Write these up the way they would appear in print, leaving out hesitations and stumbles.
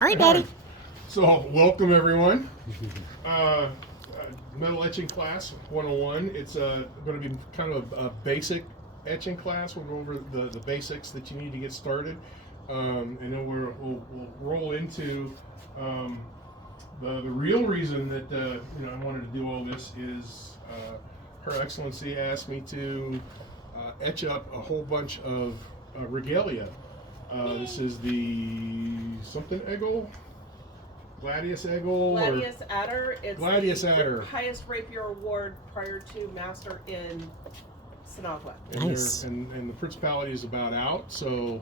All right, Daddy. So, welcome everyone. Metal etching class 101. It's going to be kind of a basic etching class. We'll go over the basics that you need to get started, and then we'll roll into the real reason that I wanted to do all this is Her Excellency asked me to etch up a whole bunch of regalia. This is the something eagle. Gladius Eagle? Gladius Adder. It's Gladius the Adder. highest rapier award prior to Master in Sinagua. And, Nice. and the Principality is about out, so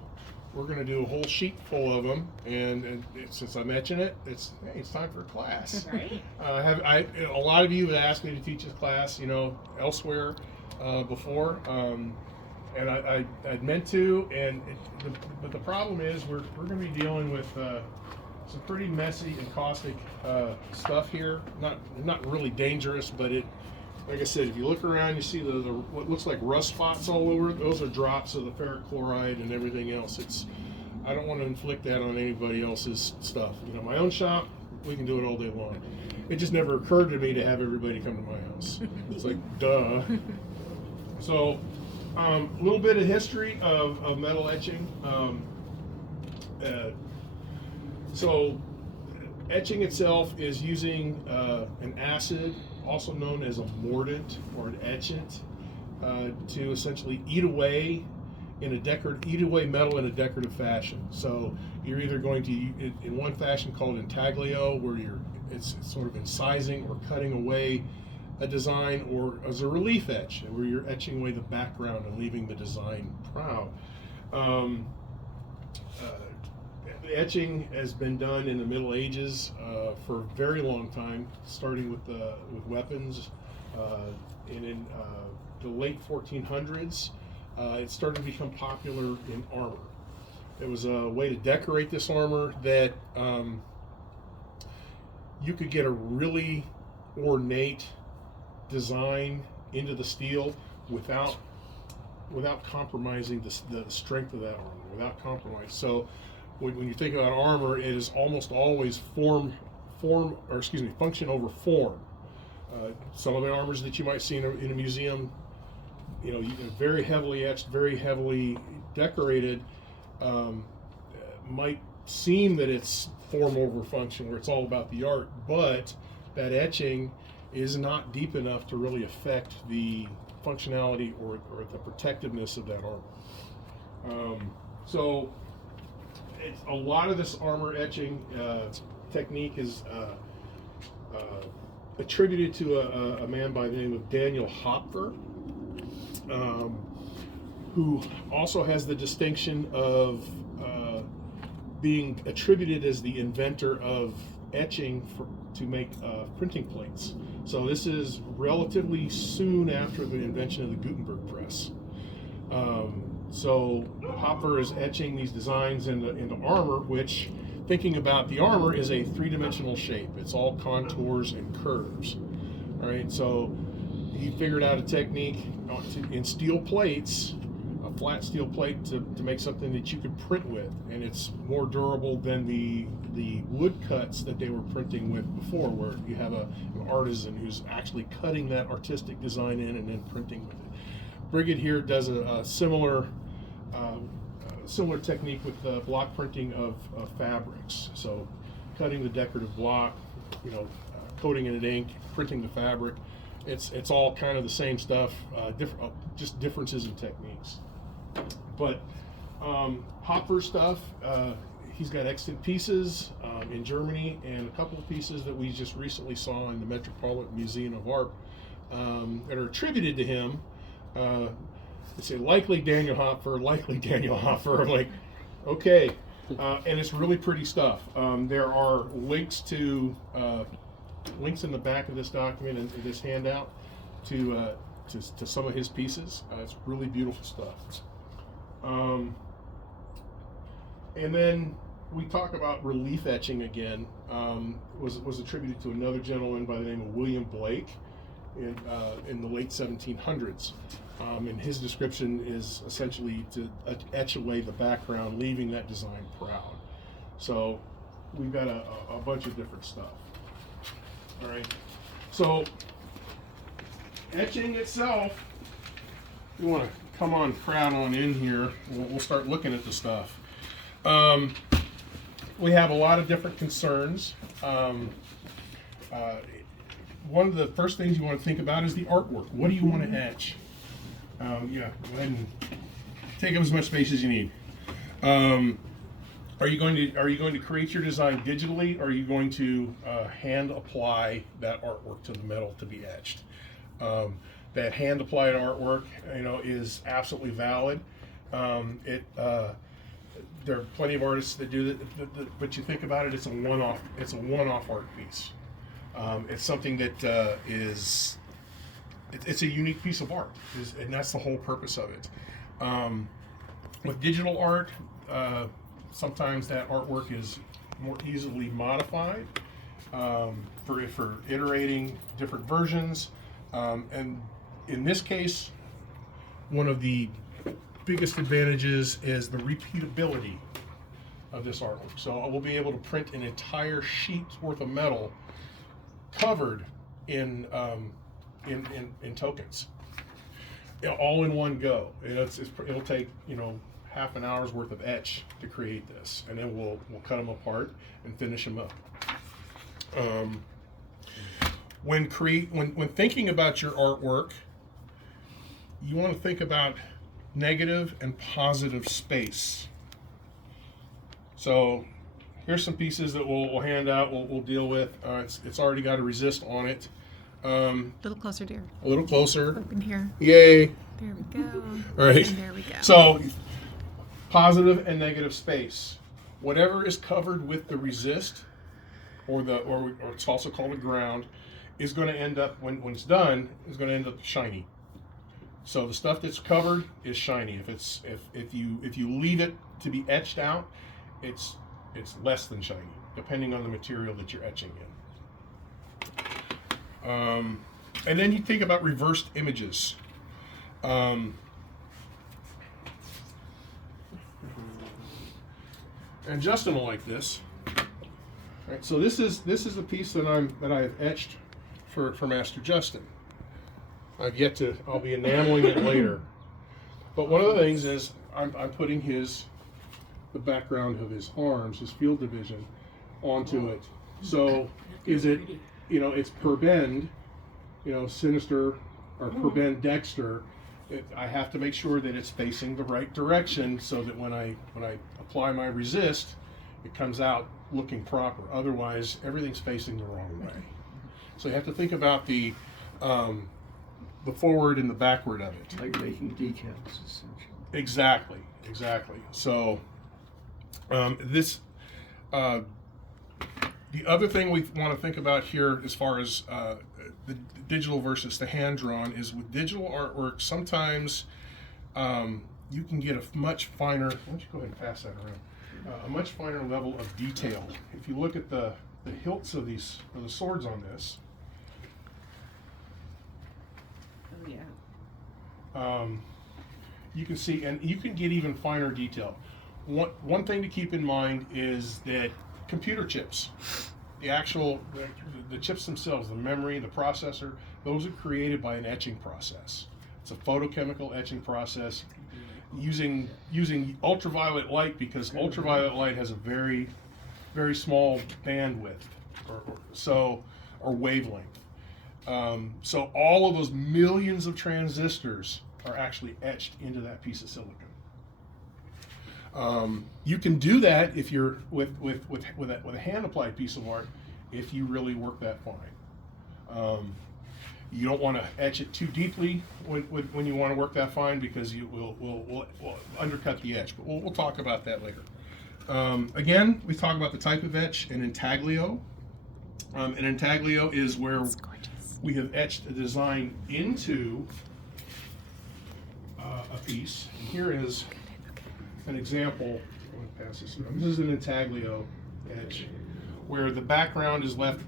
we're going to do a whole sheet full of them. And since I'm etching it, it's time for a class. Right? A lot of you have asked me to teach this class, elsewhere before. And I'd meant to, but the problem is we're going to be dealing with some pretty messy and caustic stuff here. Not really dangerous, but like I said, if you look around, you see the what looks like rust spots all over. Those are drops of the ferric chloride and everything else. I don't want to inflict that on anybody else's stuff. My own shop, we can do it all day long. It just never occurred to me to have everybody come to my house. It's like, duh. So, a little bit of history of metal etching. So, etching itself is using an acid, also known as a mordant or an etchant, to essentially eat away metal in a decorative fashion. So you're either going to, in one fashion called intaglio, where it's sort of incising or cutting away a design, or as a relief etch, where you're etching away the background and leaving the design proud. Etching has been done in the Middle Ages for a very long time, starting with weapons, and in the late 1400s, it started to become popular in armor. It was a way to decorate this armor that you could get a really ornate design into the steel without compromising the strength of that armor, without compromise. So when you think about armor, it is almost always function over form. Some of the armors that you might see in a museum, very heavily etched, very heavily decorated, might seem that it's form over function, where it's all about the art, but that etching is not deep enough to really affect the functionality or the protectiveness of that armor. So a lot of this armor etching technique is attributed to a man by the name of Daniel Hopfer, who also has the distinction of being attributed as the inventor of etching to make printing plates. So this is relatively soon after the invention of the Gutenberg press. So Hopfer is etching these designs into armor, which, thinking about the armor, is a three-dimensional shape. It's all contours and curves. All right, so he figured out a technique in steel plates, a flat steel plate, to make something that you could print with, and it's more durable than the wood cuts that they were printing with before, where you have an artisan who's actually cutting that artistic design in and then printing with it. Brigid here does a similar technique with block printing of fabrics. So cutting the decorative block, coating it in ink, printing the fabric. It's all kind of the same stuff, just differences in techniques. But Hopfer's stuff, he's got extant pieces in Germany, and a couple of pieces that we just recently saw in the Metropolitan Museum of Art that are attributed to him. They say likely Daniel Hopfer. I'm like, okay, and it's really pretty stuff. There are links in the back of this document and this handout to some of his pieces. It's really beautiful stuff. And then we talk about relief etching again. Was attributed to another gentleman by the name of William Blake in the late 1700s. And his description is essentially to etch away the background, leaving that design proud. So we've got a bunch of different stuff. All right. So etching itself, you want to come on, crowd on in here. We'll start looking at the stuff. We have a lot of different concerns. One of the first things you want to think about is the artwork. What do you want to etch? Yeah, go ahead and take up as much space as you need. Are you going to create your design digitally, or are you going to hand apply that artwork to the metal to be etched? That hand applied artwork, is absolutely valid. There are plenty of artists that do that, but you think about it, it's a one-off art piece. It's something that it's a unique piece of art, and that's the whole purpose of it. With digital art, sometimes that artwork is more easily modified for iterating different versions. And in this case, one of the biggest advantages is the repeatability of this artwork. So we'll be able to print an entire sheet's worth of metal covered in tokens, all in one go. It'll take half an hour's worth of etch to create this, and then we'll cut them apart and finish them up. When thinking about your artwork, you want to think about negative and positive space. So here's some pieces that we'll hand out, we'll deal with. It's already got a resist on it. A little closer, dear. A little closer. Up in here. Yay. There we go. All right. And there we go. So positive and negative space. Whatever is covered with the resist, or it's also called a ground, is going to end up, when it's done, is going to end up shiny. So the stuff that's covered is shiny. If you leave it to be etched out, it's less than shiny, depending on the material that you're etching in. And then you think about reversed images. And Justin will like this. All right, so this is a piece that I've etched for Master Justin. I'll be enameling it later. But one of the things is I'm putting the background of his arms, his field division, onto it. So it's per bend, sinister, or per bend dexter. I have to make sure that it's facing the right direction so that when I apply my resist, it comes out looking proper. Otherwise, everything's facing the wrong way. So you have to think about the forward and the backward of it. Like making decals, essentially. Exactly. So the other thing we want to think about here, as far as the digital versus the hand drawn, is with digital artwork, sometimes you can get a much finer. Why don't you go ahead and pass that around? A much finer level of detail. If you look at the hilts of the swords on this. Oh yeah. You can see, and you can get even finer detail. One thing to keep in mind is that computer chips, the chips themselves, the memory, the processor, those are created by an etching process. It's a photochemical etching process using ultraviolet light, because ultraviolet light has a very, very small bandwidth or wavelength. So all of those millions of transistors are actually etched into that piece of silicon. You can do that if you're with a hand applied piece of art, if you really work that fine. You don't want to etch it too deeply when you want to work that fine, because you will undercut the etch. But we'll talk about that later. Again, we talk about the type of etch, an intaglio. An intaglio is where we have etched a design into a piece. And here is an example. I'm going to pass this around. This is an intaglio etch, where the background is left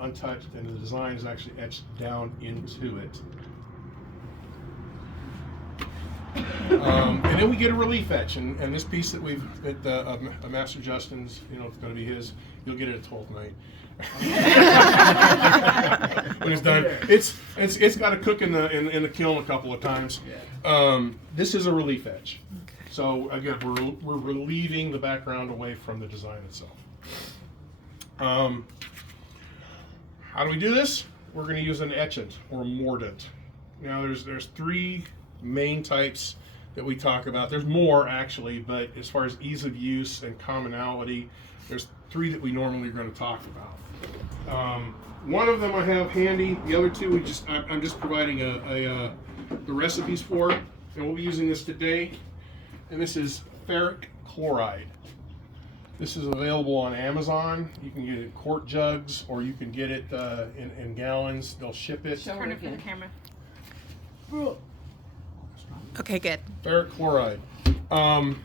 untouched, and the design is actually etched down into it. And then we get a relief etch, and this piece that Master Justin's, it's going to be his. You'll get it at 12th night. When it's done, it's got to cook in the kiln a couple of times. This is a relief etch. So again, we're relieving the background away from the design itself. How do we do this? We're going to use an etchant or a mordant. Now there's three main types that we talk about. There's more actually, but as far as ease of use and commonality, there's three that we normally are going to talk about. One of them I have handy. The other two I'm just providing the recipes for, and we'll be using this today. And this is ferric chloride. This is available on Amazon. You can get it in quart jugs, or you can get it in gallons. They'll ship it. Turn it for the camera. Okay, good. Ferric chloride. Ferric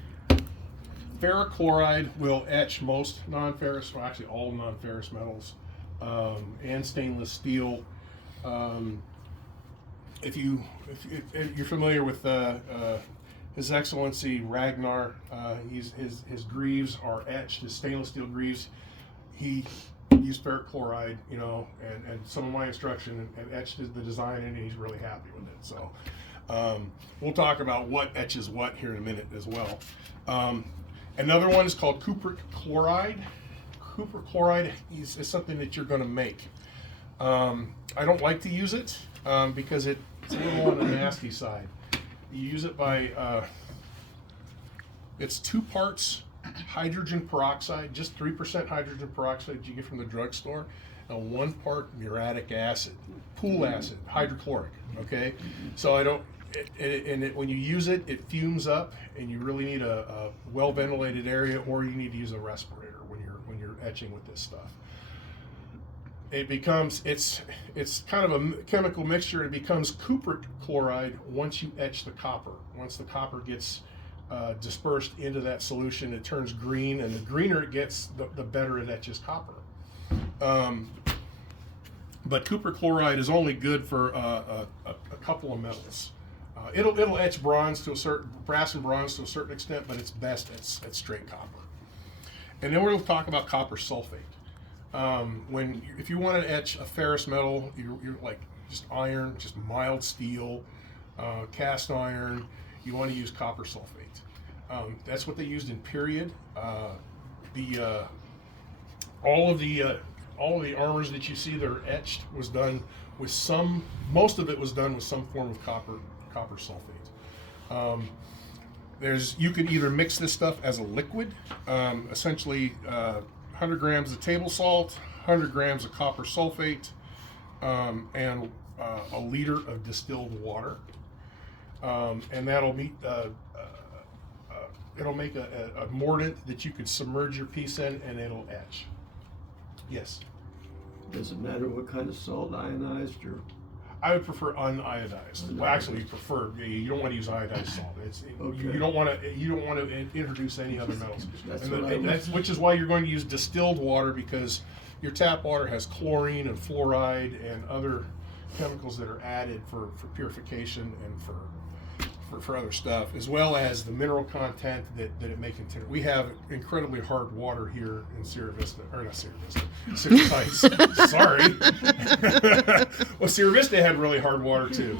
chloride will etch most non-ferrous, well, actually all non-ferrous metals, and stainless steel. If you're familiar with His Excellency Ragnar, his greaves are etched, his stainless steel greaves. He used ferric chloride, and some of my instruction and etched the design, and he's really happy with it. So we'll talk about what etches what here in a minute as well. Another one is called cupric chloride. Cupric chloride is something that you're going to make. I don't like to use it because it's a little on the nasty side. You use it by, it's 2 parts hydrogen peroxide, just 3% hydrogen peroxide you get from the drugstore, and 1 part muriatic acid, pool acid, hydrochloric, okay? So when you use it, it fumes up, and you really need a well-ventilated area, or you need to use a respirator when you're etching with this stuff. It's kind of a chemical mixture. It becomes cupric chloride once you etch the copper. Once the copper gets dispersed into that solution, it turns green, and the greener it gets, the better it etches copper. But cupric chloride is only good for a couple of metals. It'll etch brass and bronze to a certain extent, but it's best at straight copper. And then we'll talk about copper sulfate. If you want to etch a ferrous metal, you're like just iron, just mild steel, cast iron, you want to use copper sulfate. That's what they used in period. All of the armors that you see that are etched was done with most of it was done with some form of copper sulfate. You can either mix this stuff as a liquid, essentially 100 grams of table salt, 100 grams of copper sulfate, and a liter of distilled water, and that'll it'll make a mordant that you could submerge your piece in, and it'll etch. Yes. Does it matter what kind of salt, ionized or? I would prefer uniodized. Well, actually, you don't want to use iodized salt. Okay. You don't want to introduce any other metals. That's Which is why you're going to use distilled water, because your tap water has chlorine and fluoride and other chemicals that are added for purification and for other stuff, as well as the mineral content that it may contain. We have incredibly hard water here in Sierra Vista, or not Sierra Vista, Citrus Heights. Sorry. Well, Sierra Vista had really hard water too.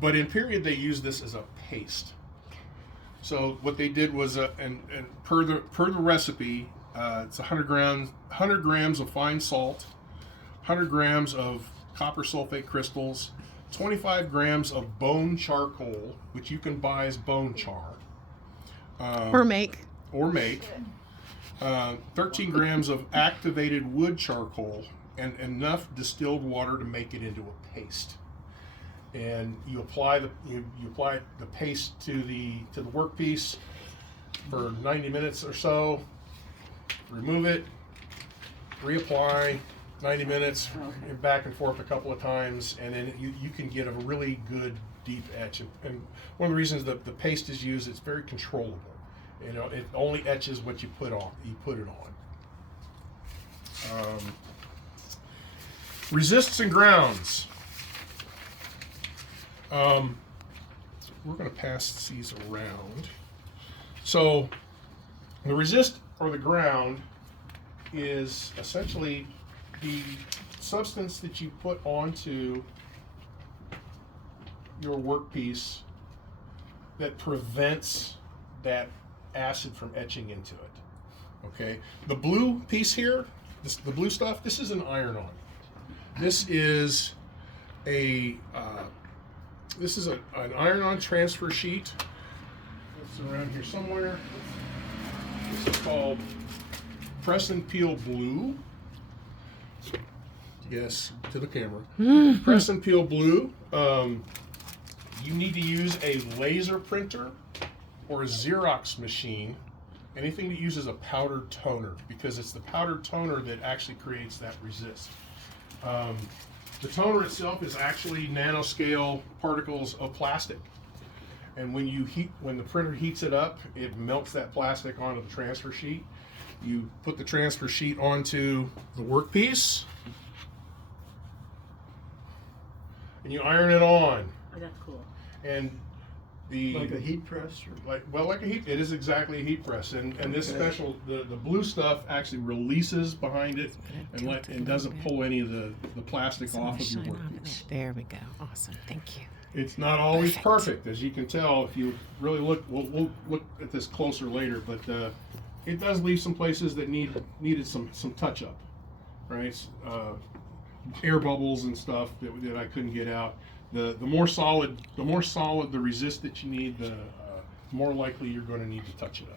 But in period they used this as a paste. So what they did was, and per the recipe, it's 100 grams of fine salt, 100 grams of copper sulfate crystals, 25 grams of bone charcoal, which you can buy as bone char. Or make. 13 grams of activated wood charcoal, and enough distilled water to make it into a paste. And you apply the paste to the workpiece for 90 minutes or so. Remove it, reapply. 90 minutes, back and forth a couple of times, and then you can get a really good deep etch. And one of the reasons that the paste is used, it's very controllable. It only etches what you put on. Resists and grounds. We're going to pass these around. So the resist, or the ground, is essentially the substance that you put onto your workpiece that prevents that acid from etching into it. Okay, the blue piece here, the blue stuff, this is an iron-on. This is an iron-on transfer sheet. It's around here somewhere. This is called Press and Peel Blue. Yes, to the camera. Press and Peel Blue. You need to use a laser printer or a Xerox machine, anything that uses a powdered toner, because it's the powdered toner that actually creates that resist. The toner itself is actually nanoscale particles of plastic, and when the printer heats it up, it melts that plastic onto the transfer sheet. You put the transfer sheet onto the workpiece, and you iron it on. Oh, that's cool. And Like a heat press? Or? like a heat, it is exactly a heat press, and this special, the blue stuff actually releases behind it and doesn't pull any of the plastic off of your workpiece. There we go. Awesome. Thank you. It's not always perfect, as you can tell if you really look. We'll look at this closer later, but it does leave some places that needed some touch up, right? Air bubbles and stuff that I couldn't get out. The more solid the resist that you need, the more likely you're going to need to touch it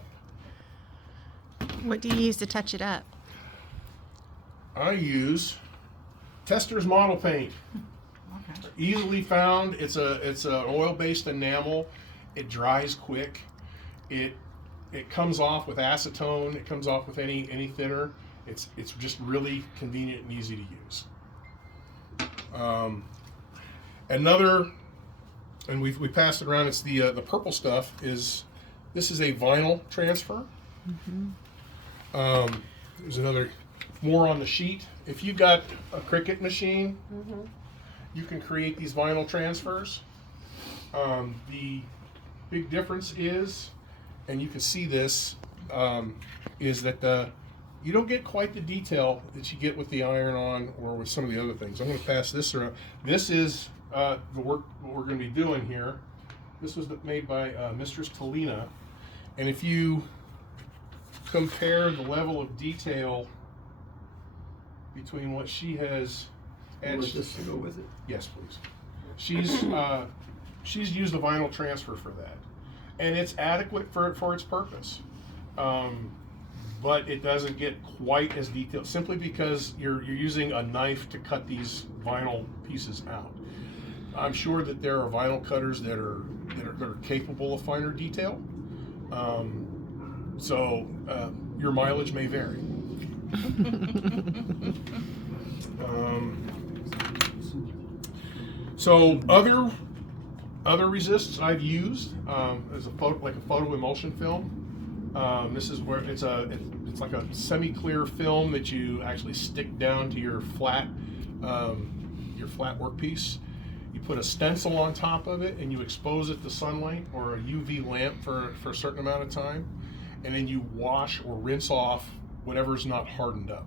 up. What do you use to touch it up? I use Tester's Model Paint. Okay. Easily found. It's an oil-based enamel. It dries quick. It comes off with acetone. It comes off with any thinner. It's just really convenient and easy to use. Another, and we passed it around. It's the purple stuff. This is a vinyl transfer. Mm-hmm. There's another more on the sheet. If you got a Cricut machine, you can create these vinyl transfers. The big difference is, and you can see this, is that you don't get quite the detail that you get with the iron-on or with some of the other things. I'm going to pass this around. This is the work what we're going to be doing here. This was made by Mistress Talina, and if you compare the level of detail between what she has You want etched. this to go with it? Yes, please. She's used the vinyl transfer for that, and it's adequate for its purpose. But it doesn't get quite as detailed simply because you're using a knife to cut these vinyl pieces out. I'm sure that there are vinyl cutters that are capable of finer detail. So your mileage may vary. So other resists I've used is like a photo emulsion film. This is where it's like a semi-clear film that you actually stick down to your flat workpiece. You put a stencil on top of it and you expose it to sunlight or a UV lamp for a certain amount of time, and then you wash or rinse off whatever's not hardened up,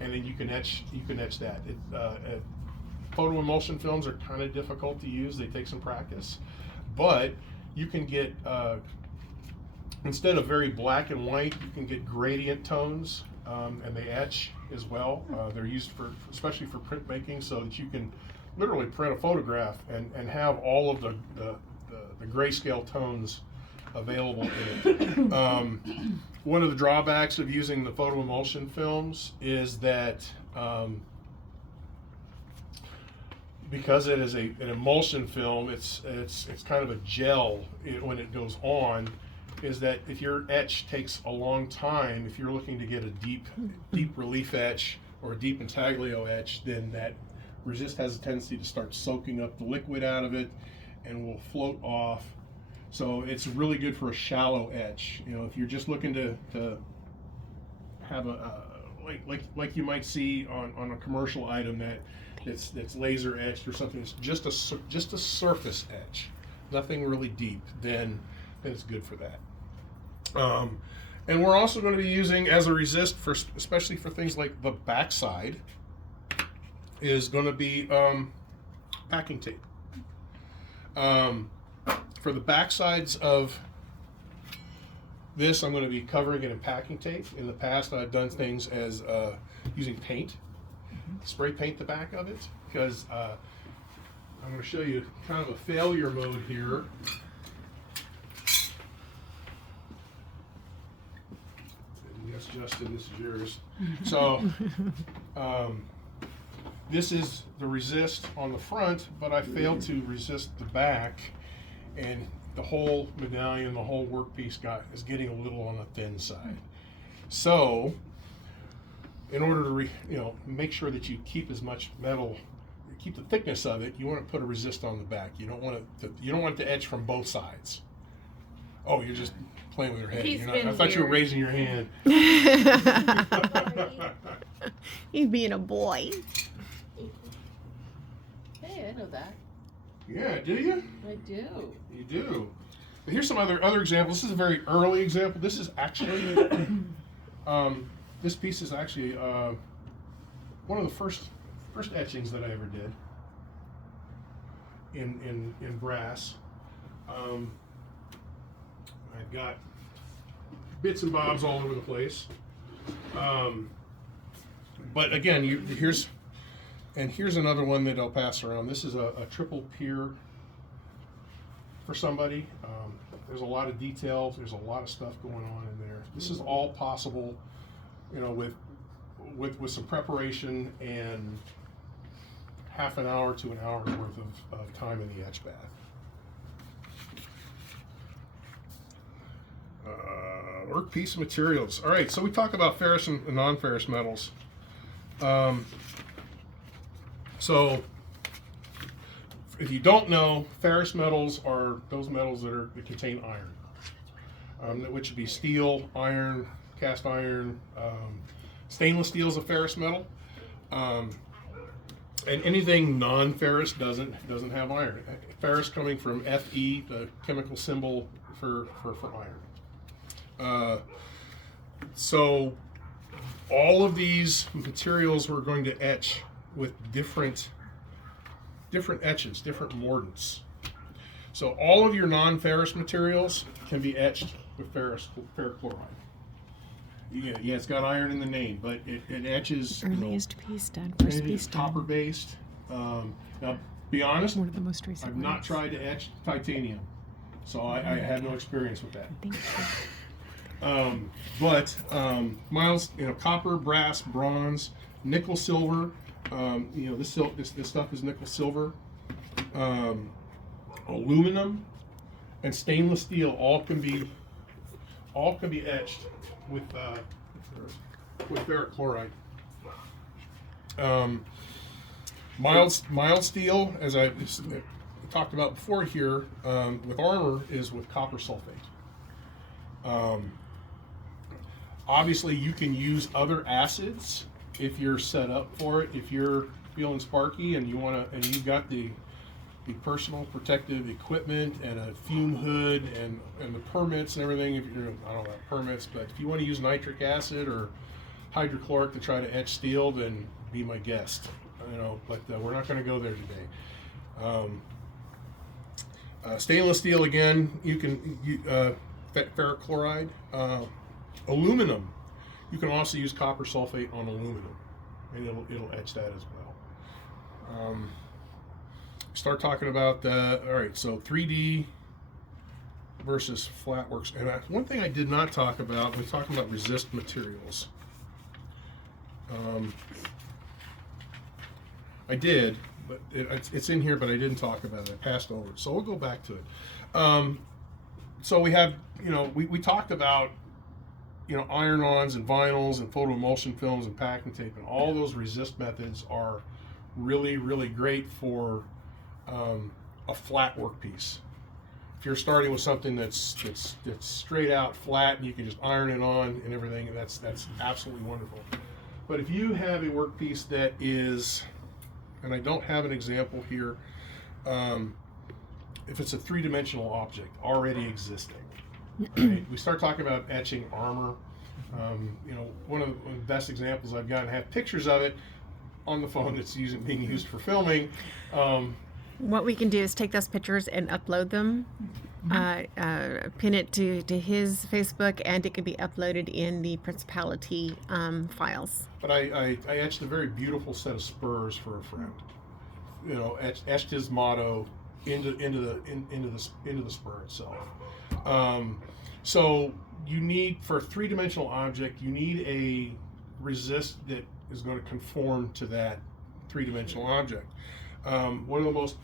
and then you can etch that. Photo emulsion films are kind of difficult to use. They take some practice, but you can get instead of very black and white, you can get gradient tones, and they etch as well. They're used especially for printmaking, so that you can literally print a photograph and have all of the grayscale tones available in it. One of the drawbacks of using the photo emulsion films is that because it is an emulsion film, it's kind of a gel when it goes on. Is that if your etch takes a long time, if you're looking to get a deep relief etch or a deep intaglio etch, then that resist has a tendency to start soaking up the liquid out of it and will float off. So it's really good for a shallow etch. You know, if you're just looking to have a like you might see on a commercial item that that's laser etched or something that's just a surface etch, nothing really deep, then it's good for that. And we're also going to be using as a resist for especially for things like the backside is going to be packing tape. For the backsides of this, I'm going to be covering it in packing tape. In the past, I've done things as using paint, spray paint the back of it, because I'm going to show you kind of a failure mode here. And yes, Justin, this is yours. So this is the resist on the front, but I failed to resist the back, and the whole medallion, the whole workpiece is getting a little on the thin side. So, in order to make sure that you keep as much metal, keep the thickness of it, you want to put a resist on the back. You don't want it to etch from both sides. Oh, you're just playing with your head. I thought you were raising your hand. He's being a boy. Hey, I know that. Yeah, do you? I do. You do. But here's some other examples. This is a very early example. This is actually, this piece is actually one of the first etchings that I ever did in brass. I've got bits and bobs all over the place. But again, here's another one that I'll pass around. This is a triple pier for somebody. There's a lot of details. There's a lot of stuff going on in there. This is all possible, with some preparation and half an hour to an hour's worth of time in the etch bath. Workpiece materials. All right, so we talk about ferrous and non-ferrous metals. So, if you don't know, ferrous metals are those metals that contain iron, which would be steel, iron, cast iron. Stainless steel is a ferrous metal, and anything non-ferrous doesn't have iron. Ferrous coming from Fe, the chemical symbol for iron. So, all of these materials we're going to etch with different etches, different mordants. So all of your non-ferrous materials can be etched with ferric chloride. Yeah, it's got iron in the name, but it etches. Earliest piece done, first piece done. Copper based. Now, be honest, One of the most recent I've not ones. tried to etch titanium, so I had no experience with that. Thank you. But miles, copper, brass, bronze, nickel, silver. This stuff is nickel, silver, aluminum, and stainless steel. All can be etched with ferric chloride. Mild steel, as I talked about before here, with armor is with copper sulfate. Obviously, you can use other acids if you're set up for it. If you're feeling sparky and you've got the personal protective equipment and a fume hood and the permits and everything. If you're, I don't know about permits, but if you want to use nitric acid or hydrochloric to try to etch steel, then be my guest. But we're not going to go there today. Stainless steel, again, you can ferric chloride. Aluminum, you can also use copper sulfate on aluminum, and it'll etch that as well. Start talking about all right, so 3D versus flat works. And one thing I did not talk about, we're talking about resist materials. I did, but it's in here, but I didn't talk about it. I passed over it, so we'll go back to it. So we have, we talked about, iron-ons and vinyls and photoemulsion films and packing tape, and all those resist methods are really, really great for a flat workpiece. If you're starting with something that's straight out flat and you can just iron it on and everything, that's absolutely wonderful. But if you have a workpiece that is and I don't have an example here, if it's a three-dimensional object already existing. Right? We start talking about etching armor. One of the best examples I've got, and have pictures of it on the phone that's being used for filming. What we can do is take those pictures and upload them, pin it to his Facebook, and it can be uploaded in the Principality files. But I etched a very beautiful set of spurs for a friend. Etched his motto into the spur itself. So you need, for a three-dimensional object, you need a resist that is going to conform to that three-dimensional object. One of the most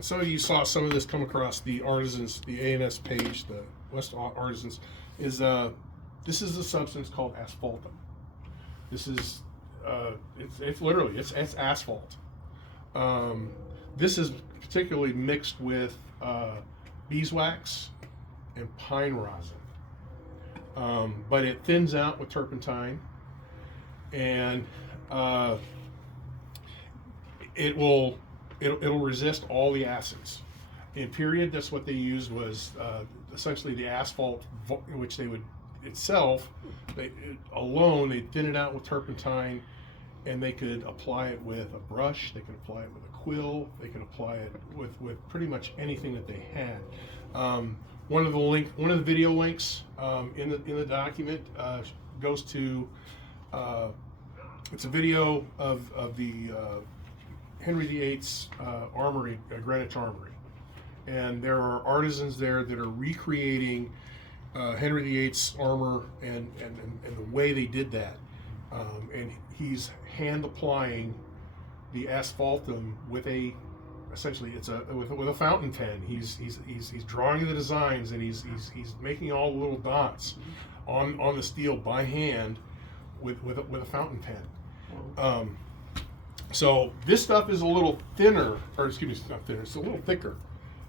some of you saw some of this come across the Artisans, the ANS page, the West Artisans, is this is a substance called asphaltum. This is it's literally it's asphalt. This is particularly mixed with beeswax and pine rosin, but it thins out with turpentine, and it'll resist all the acids. In period, that's what they used was essentially the asphalt, which they would itself, alone, they'd thin it out with turpentine, and they could apply it with a brush, they could apply it with a quill, they could apply it with pretty much anything that they had. One of the video links in the document goes to it's a video of the Henry VIII's armory, Greenwich Armory, and there are artisans there that are recreating Henry VIII's armor and the way they did that, and he's hand applying the asphaltum with essentially with a fountain pen. He's drawing the designs, and he's making all the little dots on the steel by hand with a fountain pen. So this stuff is a little thinner, or excuse me, it's not thinner, it's a little thicker,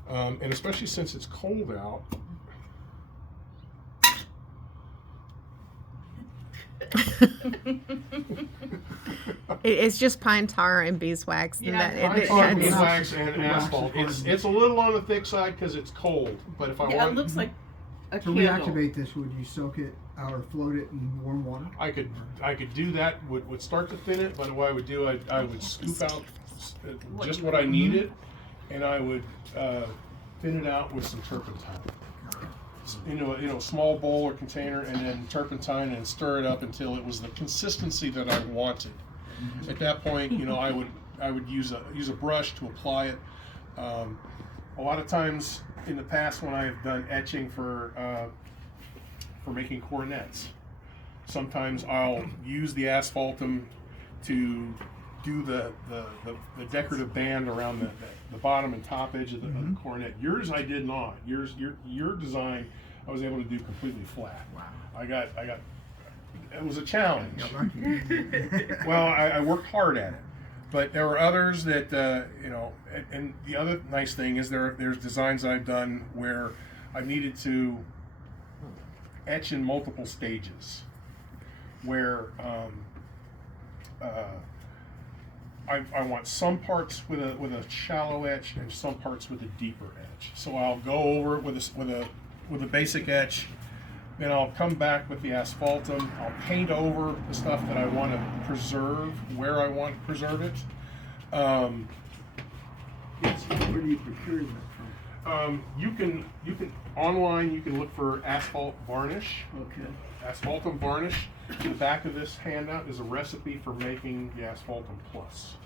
and especially since it's cold out. It's just pine tar and beeswax. Yeah. Beeswax and asphalt. It's a little on the thick side because it's cold. But if I Yeah, want, it looks like a To candle. reactivate this, would you soak it or float it in warm water? I could do that. Would start to thin it, but what I would do, I would scoop out just what I needed, and I would thin it out with some turpentine. Into a small bowl or container, and then turpentine, and stir it up until it was the consistency that I wanted. At that point, I would use a brush to apply it. A lot of times in the past, when I've done etching for making cornets, sometimes I'll use the asphaltum to do the decorative band around the bottom and top edge of the cornet. Yours I did not. Your design I was able to do completely flat. Wow. I got it was a challenge. Yeah, lucky. Well, I worked hard at it, but there were others that and the other nice thing is there's designs I've done where I needed to etch in multiple stages, where I want some parts with a shallow etch and some parts with a deeper etch. So I'll go over it with a basic etch, then I'll come back with the asphaltum. I'll paint over the stuff that I want to preserve where I want to preserve it. Yes, where do you procure that from? You can online. You can look for asphalt varnish. Okay. Asphaltum varnish. In the back of this handout is a recipe for making the asphaltum plus.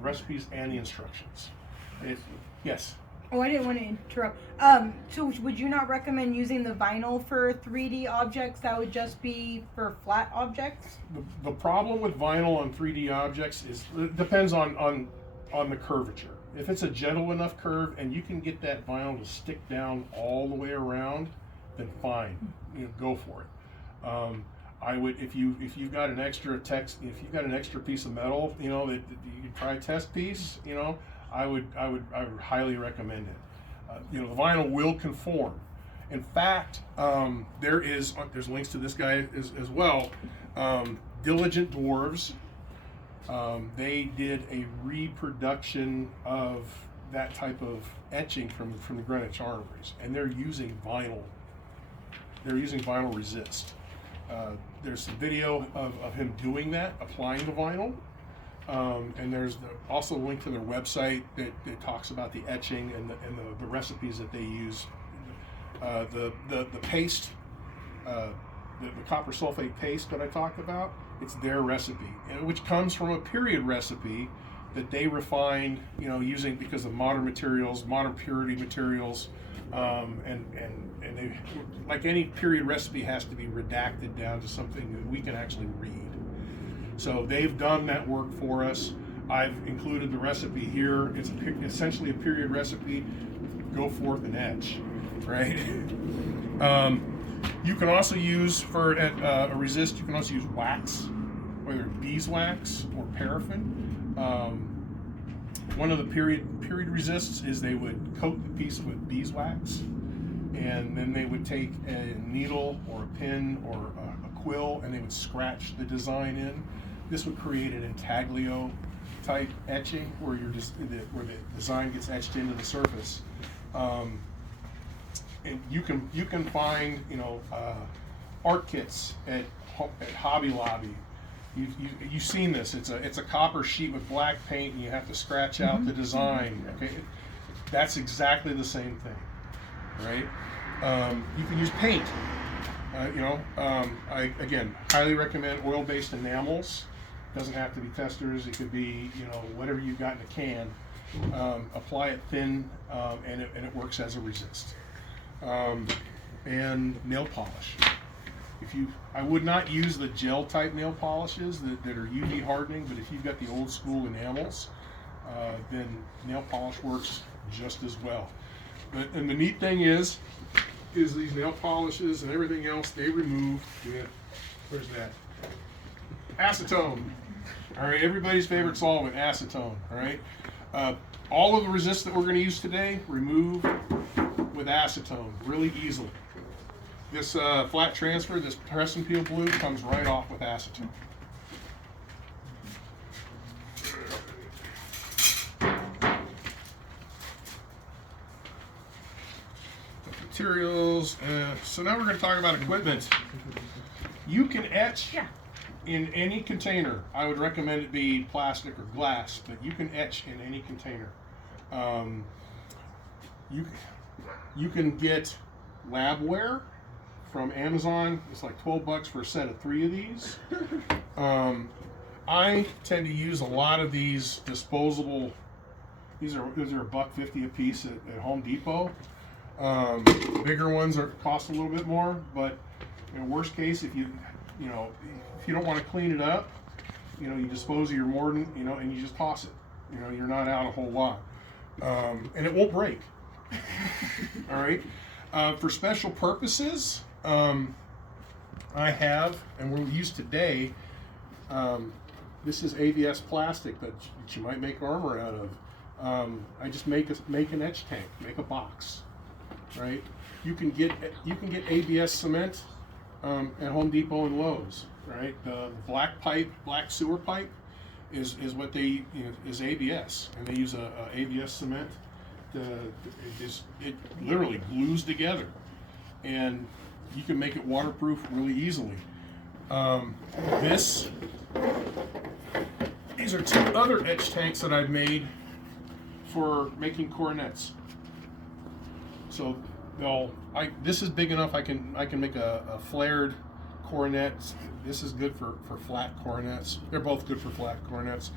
Recipes and the instructions. Yes. Oh, I didn't want to interrupt. So would you not recommend using the vinyl for 3D objects? That would just be for flat objects? The problem with vinyl on 3D objects is it depends on the curvature. If it's a gentle enough curve and you can get that vinyl to stick down all the way around, then fine, go for it. I would, if you've got an extra piece of metal, that you could try a test piece, I would highly recommend it. The vinyl will conform. In fact, there's links to this guy as well. Diligent Dwarves. They did a reproduction of that type of etching from the Greenwich Armories, and they're using vinyl. They're using vinyl resist. There's some video of him doing that, applying the vinyl, and there's also a link to their website that talks about the etching and the recipes that they use. The paste, the copper sulfate paste that I talked about, it's their recipe, which comes from a period recipe that they refined, using because of modern materials, modern purity materials, and they, like any period recipe, has to be redacted down to something that we can actually read. So they've done that work for us. I've included the recipe here. It's essentially a period recipe. Go forth and etch, right? You can also use for a resist. You can also use wax, whether beeswax or paraffin. One of the period resists is they would coat the piece with beeswax, and then they would take a needle or a pin or a quill, and they would scratch the design in. This would create an intaglio type etching where where the design gets etched into the surface. And you can find art kits at Hobby Lobby. You've seen this. It's a copper sheet with black paint, and you have to scratch out the design. Okay, that's exactly the same thing, right? You can use paint. I again highly recommend oil-based enamels. Doesn't have to be testers. It could be whatever you've got in a can. Apply it thin, and it works as a resist. And nail polish. I would not use the gel type nail polishes that are UV hardening, but if you've got the old school enamels, then nail polish works just as well. And the neat thing is these nail polishes and everything else, they remove with, where's that? Acetone. All right, everybody's favorite solvent, acetone. All right, all of the resists that we're going to use today, remove with acetone really easily. This flat transfer, this press and peel blue, comes right off with acetone. Materials. So now we're going to talk about equipment. You can etch in any container. I would recommend it be plastic or glass, but you can etch in any container. You can get labware from Amazon. It's like $12 for a set of 3 of these. I tend to use a lot of these disposable. These are $1.50 a piece at Home Depot. Bigger ones cost a little bit more, but in worst case, if you don't want to clean it up, you dispose of your mordant, and you just toss it. You're not out a whole lot, and it won't break. All right. For special purposes, I have, and we'll use today. This is ABS plastic that you might make armor out of. I just make an etch tank, make a box. Right. You can get ABS cement at Home Depot and Lowe's. Right. The black sewer pipe is what they is ABS, and they use a ABS cement. It literally glues together, and you can make it waterproof really easily. These are 2 other etch tanks that I've made for making coronets. So this is big enough I can make a flared coronet. This is good for flat coronets. They're both good for flat coronets.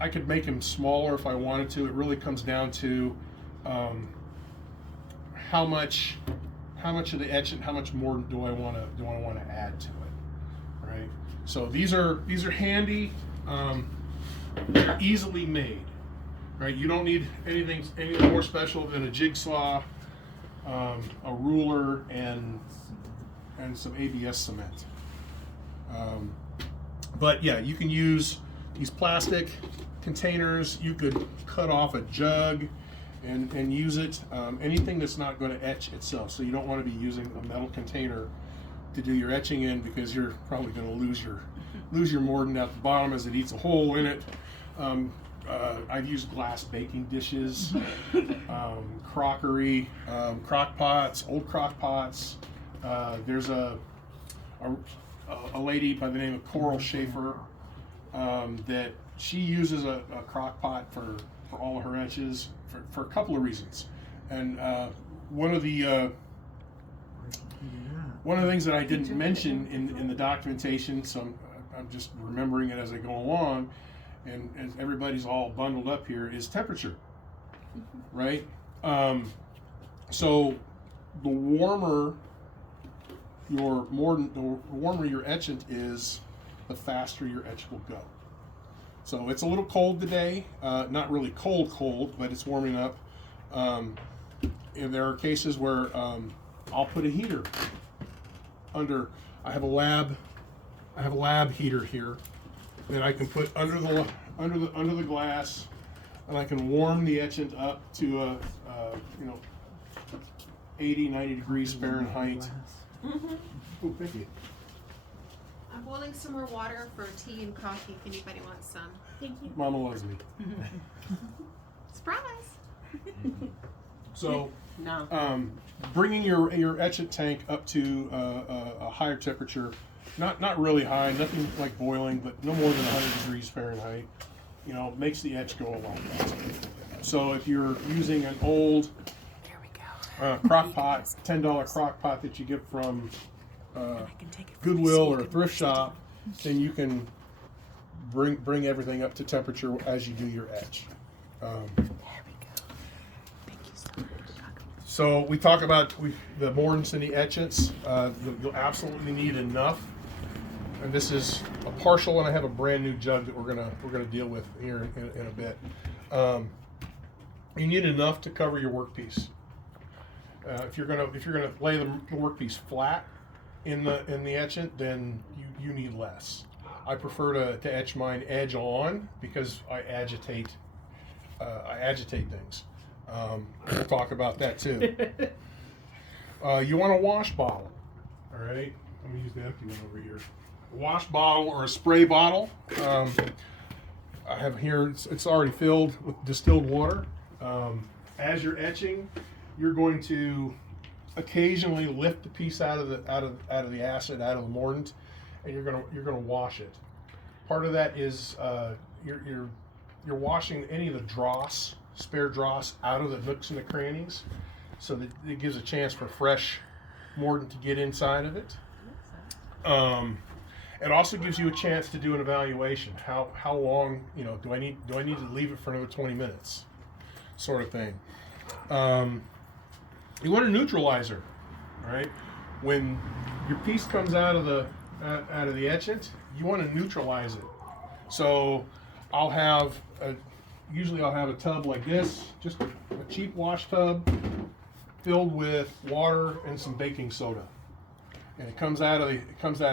I could make them smaller if I wanted to. It really comes down to how much of the etch and how much more do I want to add to it, right? So these are handy. They're easily made, right? You don't need anything more special than a jigsaw, a ruler, and some ABS cement. But yeah, you can use these plastic containers. You could cut off a jug and use it. Anything that's not going to etch itself. So you don't want to be using a metal container to do your etching in, because you're probably going to lose your mordant at the bottom as it eats a hole in it. I've used glass baking dishes, crockery, crock pots, old crock pots. There's a lady by the name of Coral Schaefer that she uses a crock pot for all of her etches for a couple of reasons. And one of the things that I didn't mention in the documentation, so I'm just remembering it as I go along, and as everybody's all bundled up here, is temperature, right? So the warmer your mordant, the warmer your etchant is, the faster your etch will go. So it's a little cold today, not really cold, but it's warming up. And there are cases where I'll put a heater under. I have a lab heater here that I can put under the glass, and I can warm the etchant up to 80, 90 degrees Fahrenheit. Mm-hmm. Oh, thank you. I'm boiling some more water for tea and coffee if anybody wants some. Thank you. Mama loves me. Surprise! So, No. bringing your etchant tank up to a higher temperature, not really high, nothing like boiling, but no more than 100 degrees Fahrenheit, makes the etch go a lot faster. So if you're using an old crock pot, $10 crock pot that you get from Goodwill or a thrift shop, then you can bring everything up to temperature as you do your etch. So we talk about the mordants and the etchants. You'll absolutely need enough, and this is a partial, and I have a brand new jug that we're gonna deal with here in a bit. You need enough to cover your workpiece. If you're gonna lay the workpiece flat in the etchant, then you need less. I prefer to etch mine edge on because I agitate things. We'll talk about that too. You want a wash bottle, all right? Let me use the empty one over here. A wash bottle or a spray bottle. I have here. It's already filled with distilled water. As you're etching, you're going to occasionally lift the piece out of the acid, out of the mordant, and you're gonna wash it. Part of that is you're washing any of the dross, spare dross, out of the nooks and the crannies, so that it gives a chance for fresh mordant to get inside of it. It also gives you a chance to do an evaluation. How long do I need to leave it for another 20 minutes, sort of thing. You want a neutralizer, all right? When your piece comes out of the etchant, you want to neutralize it. So usually I'll have a tub like this, just a cheap wash tub filled with water and some baking soda. And it comes out of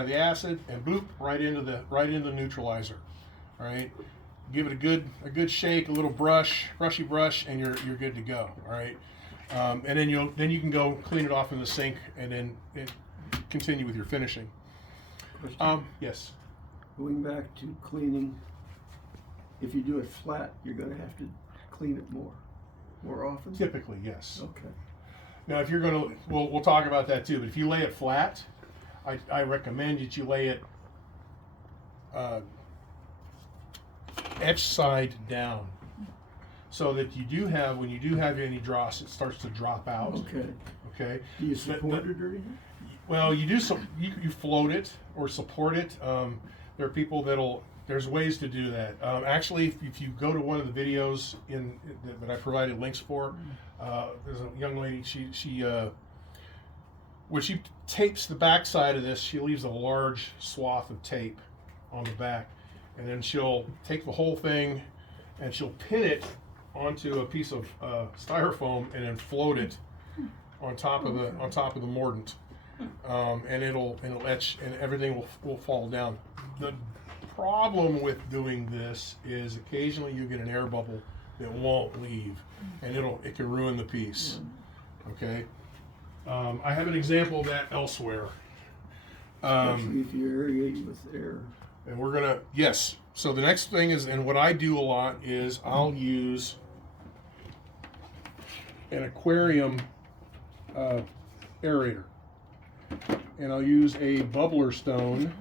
the acid and boop right into the neutralizer. All right? Give it a good shake, a little brushy brush, and you're good to go. All right? And then you can go clean it off in the sink and then continue with your finishing. Yes. Going back to cleaning, if you do it flat, you're going to have to clean it more often? Typically, yes. Okay. Now, if you're going to, we'll talk about that too, but if you lay it flat, I recommend that you lay it etch side down, so that when you do have any dross, it starts to drop out. Okay. Okay. Do you support it or anything? Well, you do you float it or support it. There are people there's ways to do that. Actually, if you go to one of the videos that I provided links for, there's a young lady. She when she tapes the back side of this, she leaves a large swath of tape on the back, and then she'll take the whole thing and she'll pin it onto a piece of styrofoam and then float it on top of the mordant, and it'll etch and everything will fall down. The problem with doing this is occasionally you get an air bubble that won't leave, and it can ruin the piece. Okay. I have an example of that elsewhere. Especially if you irrigate with air. And we're gonna, yes. So the next thing is, and what I do a lot is I'll use an aquarium aerator. And I'll use a bubbler stone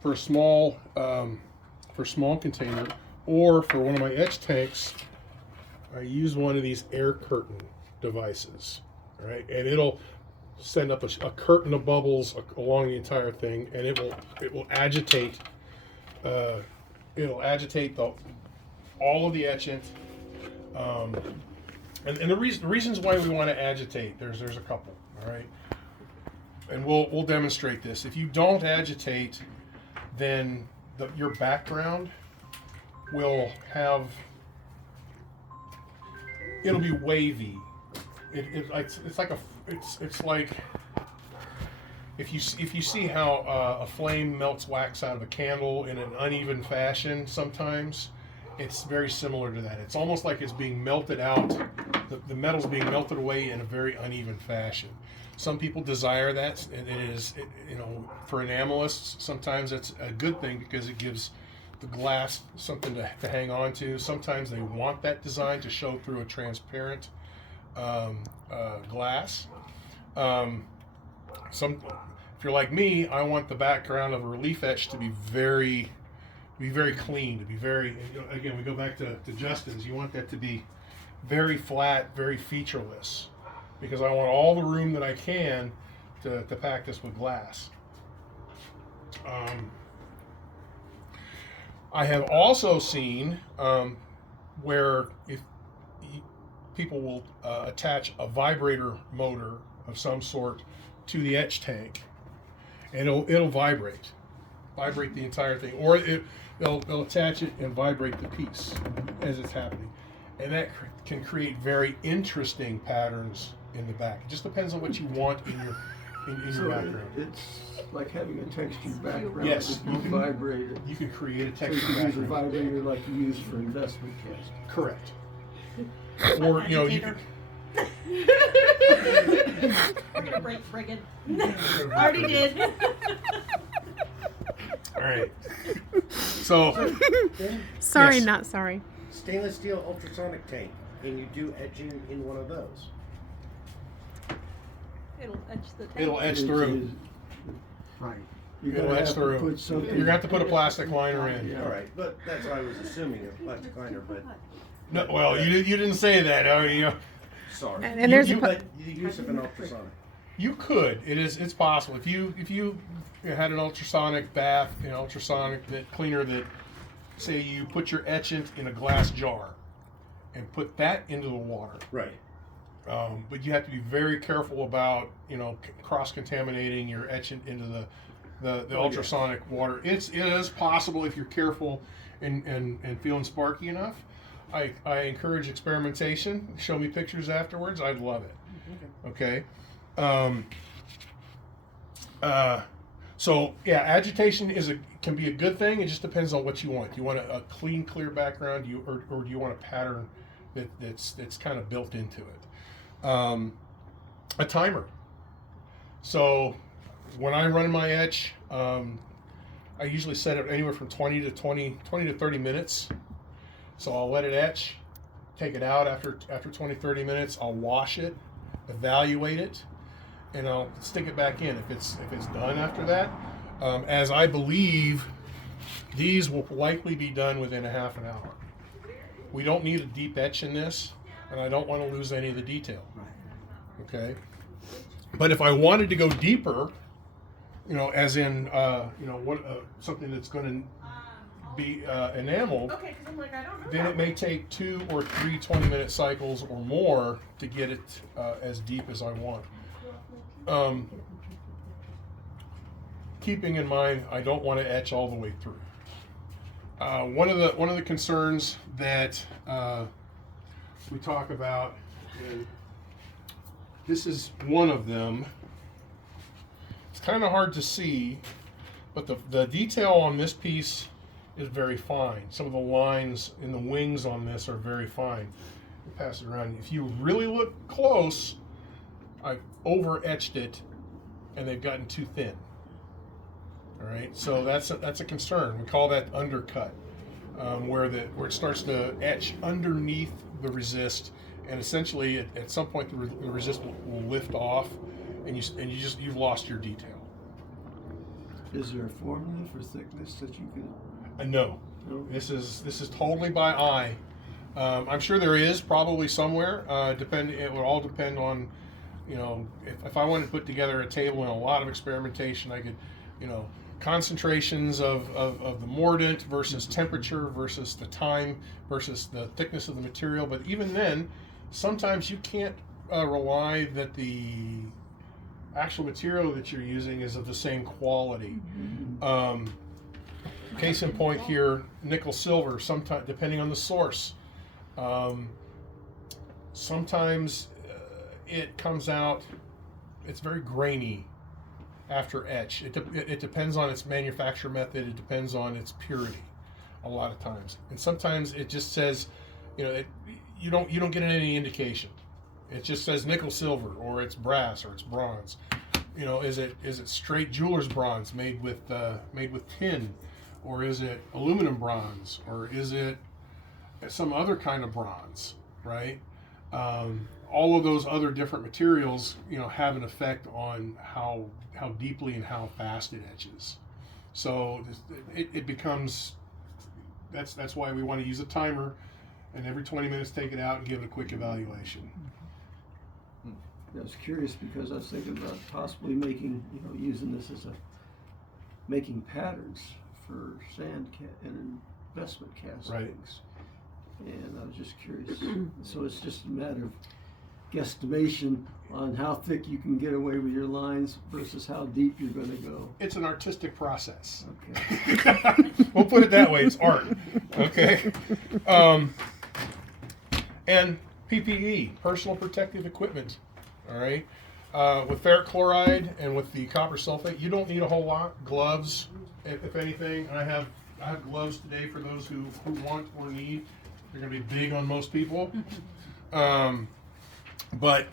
for a small container, or for one of my etch tanks, I use one of these air curtain devices, right? And it'll send up a curtain of bubbles along the entire thing, and it will agitate all of the etchant. And the reasons why we want to agitate, there's a couple, all right? And we'll demonstrate this. If you don't agitate, then your background will it'll be wavy. It's like if you see how a flame melts wax out of a candle in an uneven fashion sometimes, it's very similar to that. It's almost like it's being melted out. The metal's being melted away in a very uneven fashion. Some people desire that, and for enamelists, sometimes it's a good thing because it gives the glass something to hang on to. Sometimes they want that design to show through a transparent glass. If you're like me, I want the background of a relief etch to be very clean, to be very, again, we go back to Justin's, you want that to be very flat, very featureless, because I want all the room that I can to pack this with glass. I have also seen where if people will attach a vibrator motor of some sort to the etch tank, and it'll vibrate the entire thing, or they'll attach it and vibrate the piece as it's happening, and that can create very interesting patterns in the back. It just depends on what you want in your background. It's like having a textured background. Yes, you can vibrate it. You can create a So you textured can use a background. vibrator like you use for investment casting. Correct. Or you can, We're gonna break it. Already did. all right. So Sorry, Yes. not sorry. Stainless steel ultrasonic tank, and you do etching in one of those. It'll etch the tank. it'll etch through. Right. You're It'll gonna etch have to through. put something. You're gonna have to put a plastic liner in. Yeah. All right, but that's what I was assuming, a plastic liner, but No, well, you didn't say that. sorry. And there's a pu- but the use of an ultrasonic. You could. It's possible. If you had an ultrasonic bath, an ultrasonic cleaner that, say, you put your etchant in a glass jar and put that into the water. Right. But you have to be very careful about cross-contaminating your etchant into the ultrasonic water. It is possible if you're careful and feeling sparky enough. I encourage experimentation. Show me pictures afterwards. I'd love it. Okay. So yeah, agitation can be a good thing. It just depends on what you want. Do you want a clean, clear background, or do you want a pattern that's kind of built into it? A timer. So when I run my etch, I usually set it anywhere from 20 to 30 minutes. So I'll let it etch, take it out after 20, 30 minutes. I'll wash it, evaluate it, and I'll stick it back in if it's done after that. As I believe, these will likely be done within a half an hour. We don't need a deep etch in this, and I don't want to lose any of the detail. Okay, but if I wanted to go deeper, as in something that's going to be enameled, Okay, because I'm like, I don't know. then it may take 2 or 3 20-minute cycles or more to get it as deep as I want. Keeping in mind, I don't want to etch all the way through. One of the concerns that we talk about, and this is one of them. It's kind of hard to see, but the detail on this piece is very fine. Some of the lines in the wings on this are very fine. Pass it around. If you really look close, I've over etched it and they've gotten too thin. All right, so that's a concern. We call that undercut, where it starts to etch underneath the resist, and essentially at some point the resist will lift off, and you've lost your detail. Is there a formula for thickness that you can? No, No? this is totally by eye. I'm sure there is probably somewhere. It would all depend on, if I wanted to put together a table and a lot of experimentation, I could, concentrations of the mordant versus temperature versus the time versus the thickness of the material. But even then, sometimes you can't rely that the actual material that you're using is of the same quality. Case in point here, nickel silver, sometimes depending on the source. Sometimes it comes out, it's very grainy after etch. It depends on its manufacture method. It depends on its purity a lot of times. And sometimes it just says, you don't get any indication. It just says nickel silver, or it's brass, or it's bronze. Is it straight jeweler's bronze made with tin, or is it aluminum bronze, or is it some other kind of bronze, right? All of those other different materials, have an effect on how deeply and how fast it etches. So it becomes, that's why we want to use a timer, and every 20 minutes take it out and give it a quick evaluation. I was curious because I was thinking about possibly making, using this as making patterns for and investment castings. Right. And I was just curious. So it's just a matter of guesstimation on how thick you can get away with your lines versus how deep you're going to go. It's an artistic process. Okay. We'll put it that way. It's art. Okay. And PPE, personal protective equipment. All right. With ferric chloride and with the copper sulfate, you don't need a whole lot. Gloves, if anything. I have gloves today for those who want or need. They're going to be big on most people. But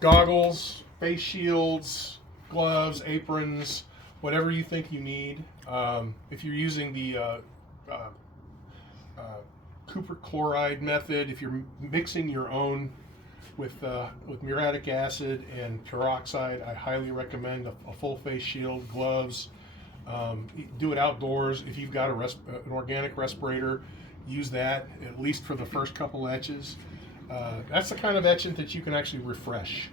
goggles, face shields, gloves, aprons, whatever you think you need. If you're using the copper chloride method, if you're mixing your own with muriatic acid and peroxide, I highly recommend a full face shield, gloves. Do it outdoors. If you've got an organic respirator, use that at least for the first couple etches. That's the kind of etchant that you can actually refresh.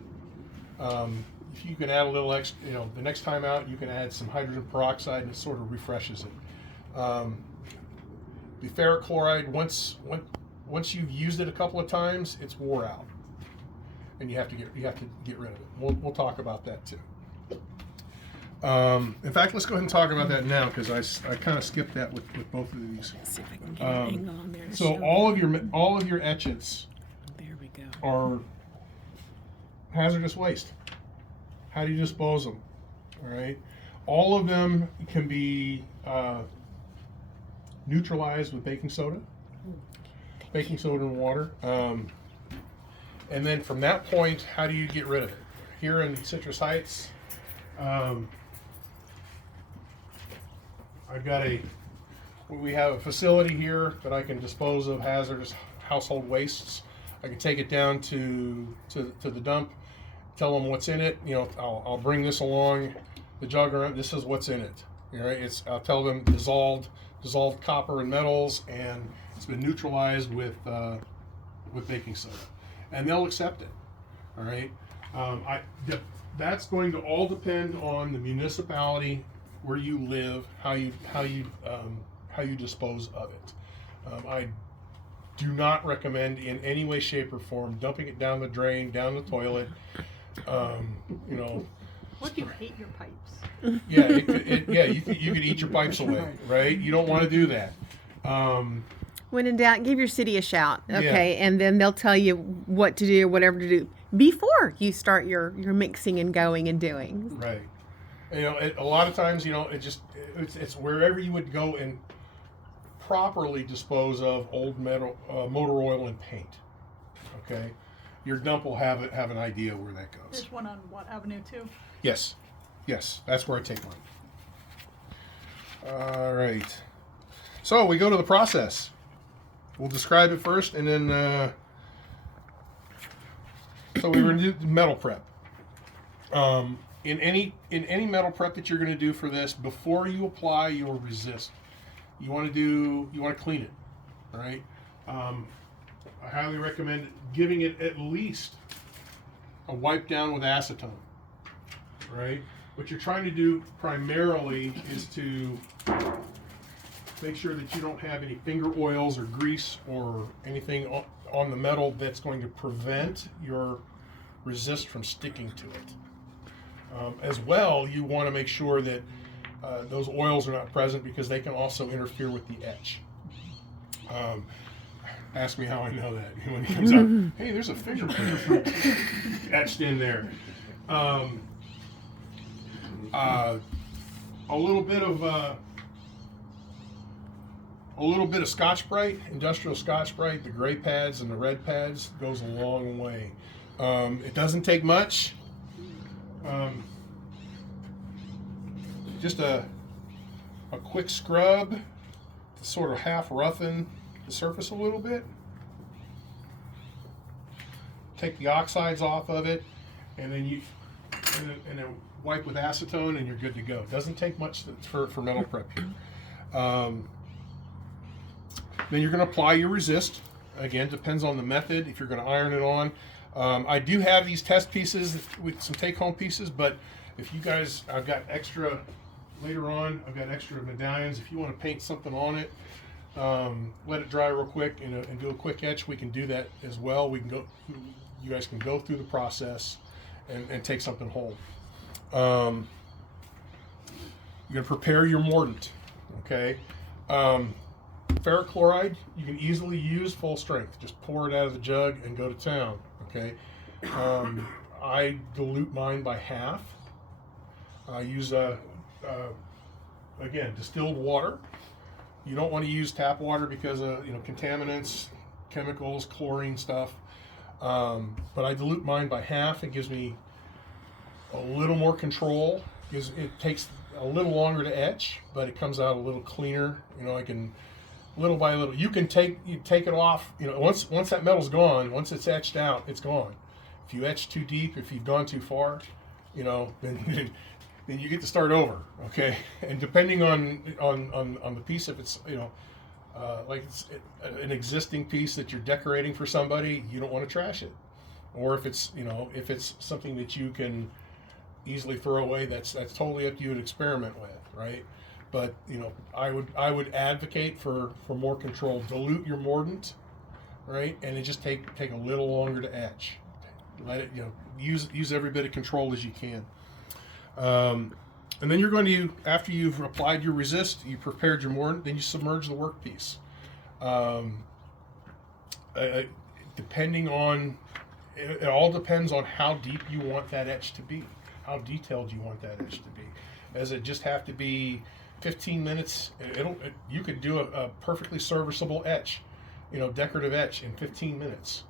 If you can add a little extra, the next time out you can add some hydrogen peroxide and it sort of refreshes it. The ferric chloride, once you've used it a couple of times, it's wore out, and you have to get rid of it. We'll talk about that too. In fact, let's go ahead and talk about that now because I kind of skipped that with both of these. Let's see if I can get an angle on there. So all of your etchants There we go. are hazardous waste. How do you dispose them? All right, all of them can be neutralized with baking soda and water. And then from that point, how do you get rid of it? Here in Citrus Heights, we have a facility here that I can dispose of hazardous household wastes. I can take it down to the dump, tell them what's in it. I'll bring this along, the jug around. This is what's in it. All right, I'll tell them dissolved copper and metals, and it's been neutralized with baking soda, and they'll accept it. All right, that's going to all depend on the municipality, where you live, how you dispose of it. I do not recommend in any way, shape, or form dumping it down the drain, down the toilet. What if you hate your pipes? Yeah, you could eat your pipes away, right? You don't want to do that. When in doubt, give your city a shout, okay? And then they'll tell you what to do, whatever to do before you start your mixing and going and doing. Right. A lot of times, it's wherever you would go and properly dispose of old metal, motor oil and paint. Okay, your dump will have an idea where that goes. There's one on what Avenue too? Yes. Yes, that's where I take mine. All right. So we go to the process. We'll describe it first, and then so we're going to do metal prep. In any metal prep that you're going to do for this, before you apply your resist, you want to clean it. All right. I highly recommend giving it at least a wipe down with acetone. Right. What you're trying to do primarily is to make sure that you don't have any finger oils or grease or anything on the metal that's going to prevent your resist from sticking to it. As well, you want to make sure that those oils are not present because they can also interfere with the etch. Ask me how I know that. When he comes out, hey, there's a fingerprint etched in there. A little bit of Scotch-Brite, industrial Scotch-Brite, the gray pads and the red pads goes a long way. It doesn't take much. Just a quick scrub to sort of half roughen the surface a little bit. Take the oxides off of it, and then then wipe with acetone, and you're good to go. It doesn't take much for metal prep here. Then you're going to apply your resist. Again, depends on the method. If you're going to iron it on, I do have these test pieces with some take-home pieces, but if you guys, I've got extra later on. I've got extra medallions. If you want to paint something on it, let it dry real quick and do a quick etch. We can do that as well. We can go. You guys can go through the process and take something home. You're going to prepare your mordant. Okay. Ferric chloride, you can easily use full strength. Just pour it out of the jug and go to town. Okay. I dilute mine by half. I use again, distilled water. You don't want to use tap water because of contaminants, chemicals, chlorine stuff. But I dilute mine by half. It gives me a little more control. It takes a little longer to etch, but it comes out a little cleaner. I can little by little. You take it off. Once that metal's gone, once it's etched out, it's gone. If you etch too deep, if you've gone too far, then you get to start over. Okay, and depending on the piece, if it's like it's an existing piece that you're decorating for somebody, you don't want to trash it. Or if it's something that you can easily throw away, that's totally up to you to experiment with, right? But I would advocate for more control. Dilute your mordant, right? And it just take a little longer to etch. Let it use every bit of control as you can. And then you're going to, after you've applied your resist, you prepared your mordant, then you submerge the workpiece. Depending on, it all depends on how deep you want that etch to be, how detailed you want that etch to be. Does it just have to be 15 minutes? You could do a perfectly serviceable etch, decorative etch in 15 minutes.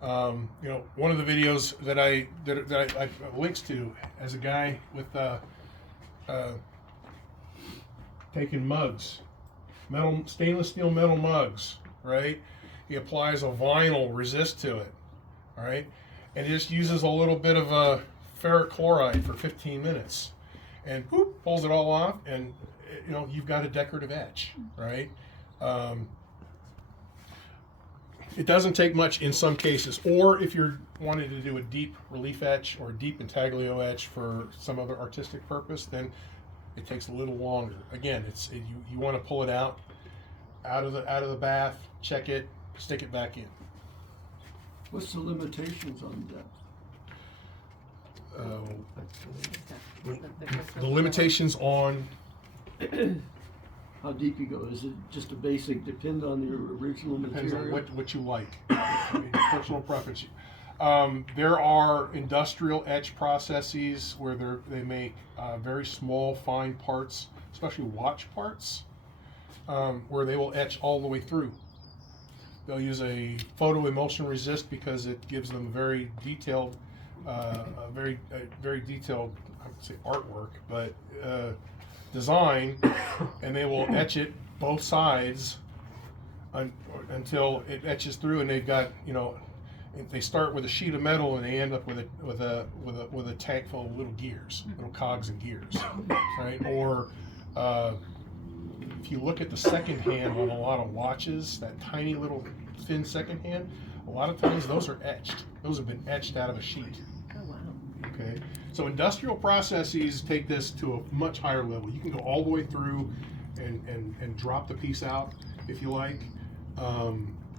One of the videos that I links to as a guy with taking mugs, stainless steel metal mugs, right? He applies a vinyl resist to it, all right, and he just uses a little bit of ferric chloride for 15 minutes, and boop, pulls it all off, and you've got a decorative etch, right? It doesn't take much in some cases, or if you're wanting to do a deep relief etch or a deep intaglio etch for some other artistic purpose, then it takes a little longer. Again, you want to pull it out of the bath, check it, stick it back in. What's the limitations on depth? The limitations on How deep you go? Is it just a basic, depend on your original depends material? on what you like. Personal preference. There are industrial etch processes where they make very small, fine parts, especially watch parts, where they will etch all the way through. They'll use a photo emulsion resist because it gives them very detailed would say artwork, but design, and they will etch it both sides until it etches through, and they've got, you know, they start with a sheet of metal and they end up with a tank full of little gears, little cogs and gears, right? Or if you look at the second hand on a lot of watches, that tiny little thin second hand, a lot of times those are etched. Those have been etched out of a sheet. Oh, wow. Okay, so industrial processes take this to a much higher level. You can go all the way through and drop the piece out if you like,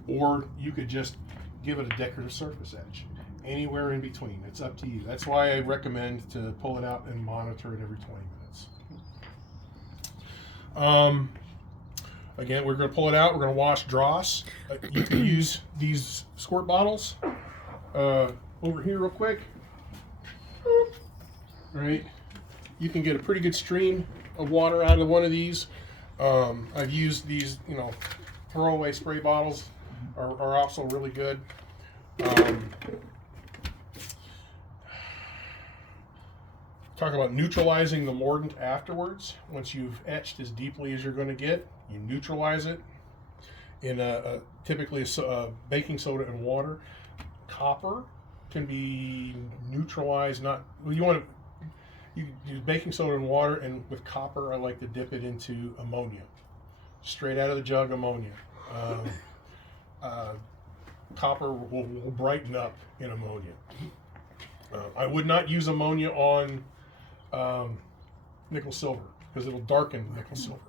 or you could just give it a decorative surface etch. Anywhere in between, it's up to you. That's why I recommend to pull it out and monitor it every 20 minutes. Again, we're going to pull it out. We're going to wash dross. You can use these squirt bottles over here real quick. Right, you can get a pretty good stream of water out of one of these. I've used these, you know, throwaway spray bottles are also really good. Talk about neutralizing the mordant afterwards. Once you've etched as deeply as you're going to get, you neutralize it in typically baking soda and water. Copper can be neutralized. You use baking soda and water, and with copper, I like to dip it into ammonia, straight out of the jug ammonia. Copper will brighten up in ammonia. I would not use ammonia on nickel silver because it'll darken nickel silver.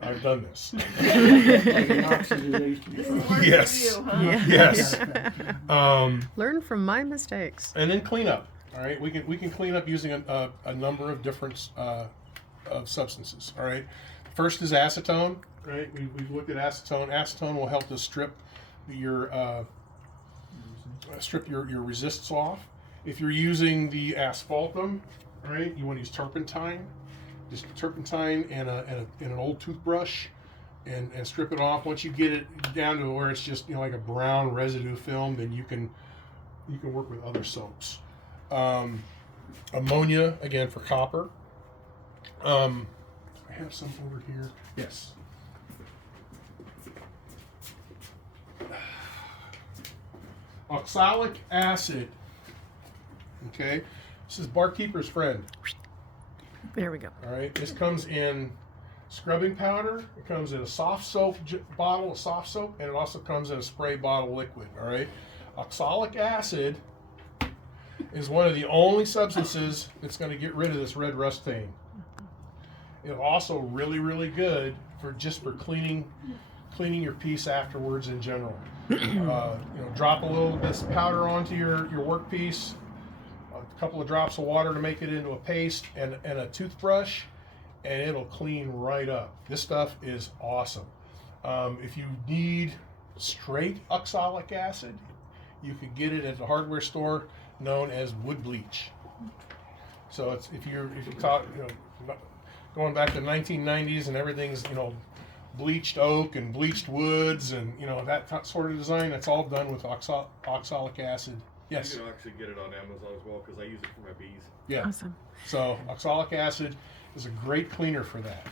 I've done this. Like an oxidation. Yes. You, huh? Yes. Learn from my mistakes. And then clean up. All right, we can clean up using a number of different of substances. All right, first is acetone. Right, we've looked at acetone. Acetone will help to strip your resists off. If you're using the asphaltum, right, you want to use turpentine. Just turpentine and an old toothbrush, and strip it off. Once you get it down to where it's just, you know, like a brown residue film, then you can work with other soaps. Ammonia again for copper. I have some over here. Yes. Oxalic acid. Okay, this is barkeeper's friend. There we go. All right, this comes in scrubbing powder. It comes in a soft soap bottle of soft soap, and it also comes in a spray bottle liquid. All right, oxalic acid is one of the only substances that's going to get rid of this red rust stain. It's also really, really good for cleaning your piece afterwards in general. Drop a little of this powder onto your workpiece, a couple of drops of water to make it into a paste, and a toothbrush, and it'll clean right up. This stuff is awesome. If you need straight oxalic acid, you can get it at the hardware store known as wood bleach. So if you talk, going back to the 1990s and everything's, bleached oak and bleached woods and that sort of design, that's all done with oxalic acid. Yes. You can actually get it on Amazon as well because I use it for my bees. Yeah. Awesome. So oxalic acid is a great cleaner for that.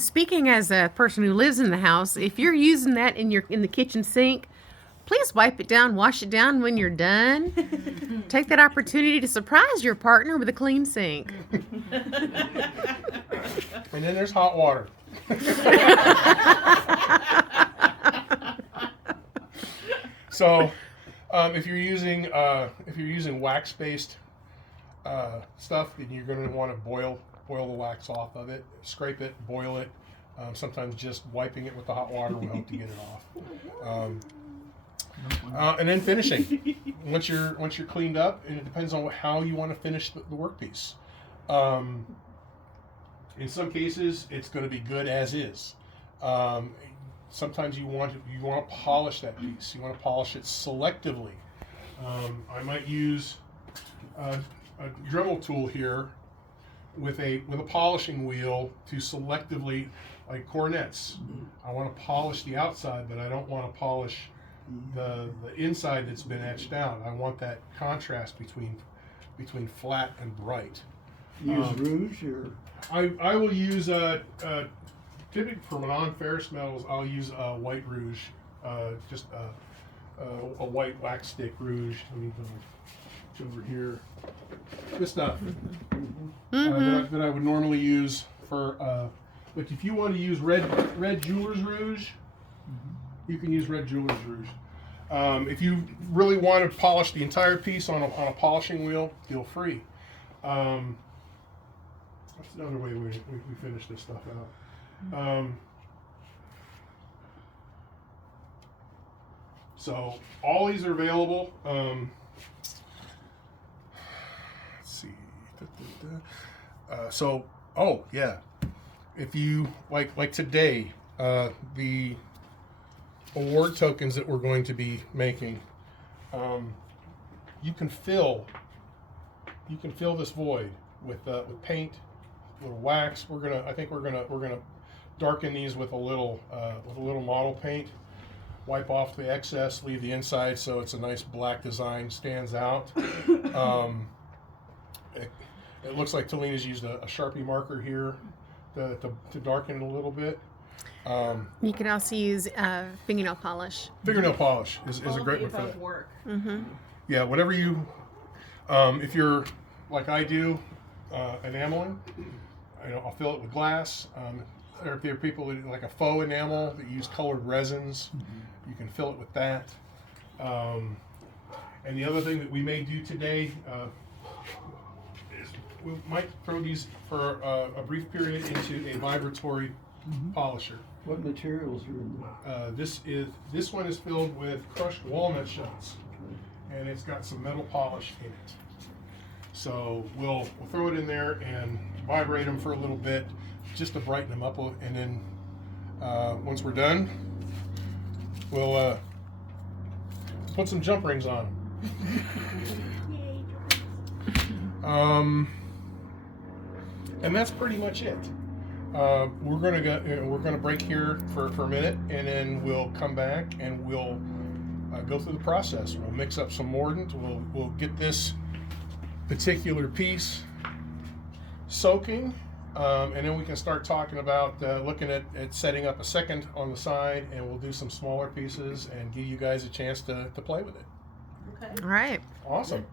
Speaking as a person who lives in the house, if you're using that in the kitchen sink, please wipe it down, wash it down when you're done. Take that opportunity to surprise your partner with a clean sink. And then there's hot water. So, if you're using wax-based stuff, then you're going to want to boil the wax off of it, scrape it, boil it. Sometimes just wiping it with the hot water will help to get it off. And then finishing. Once you're cleaned up, and it depends on how you want to finish the workpiece. In some cases, it's going to be good as is. Sometimes you want to polish that piece. You want to polish it selectively. I might use a Dremel tool here with a polishing wheel to selectively, like cornets. I want to polish the outside, but I don't want to polish the inside that's been etched out. I want that contrast between between flat and bright. Use rouge or I will use typically for non-ferrous metals. I'll use white rouge, just a white wax stick rouge. Let me go over here. This stuff that I would normally use for. But if you want to use red jeweler's rouge, you can use red jeweler's rouge. If you really want to polish the entire piece on a polishing wheel, feel free. That's another way we finish this stuff out. So all these are available. Let's see. So, oh yeah, if you like today, the award tokens that we're going to be making, you can fill this void with paint, little wax. I think we're gonna darken these with a little model paint. Wipe off the excess, leave the inside so it's a nice black design, stands out. It looks like Talina's used a Sharpie marker here to darken it a little bit. You can also use fingernail polish. Fingernail polish is All a of great the one for above that. work. Yeah, whatever you, if you're like I do, enameling, I'll fill it with glass. Or if there are people that like a faux enamel that use colored resins, you can fill it with that. And the other thing that we may do today is we might throw these for a brief period into a vibratory polisher. what materials are in there? This one is filled with crushed walnut shells, and it's got some metal polish in it. So we'll throw it in there and vibrate them for a little bit, just to brighten them up, and then once we're done, we'll put some jump rings on them. And that's pretty much it. We're gonna break here for a minute, and then we'll come back and we'll go through the process. We'll mix up some mordant. We'll get this particular piece soaking, and then we can start talking about looking at setting up a second on the side, and we'll do some smaller pieces and give you guys a chance to play with it. Okay. All right. Awesome.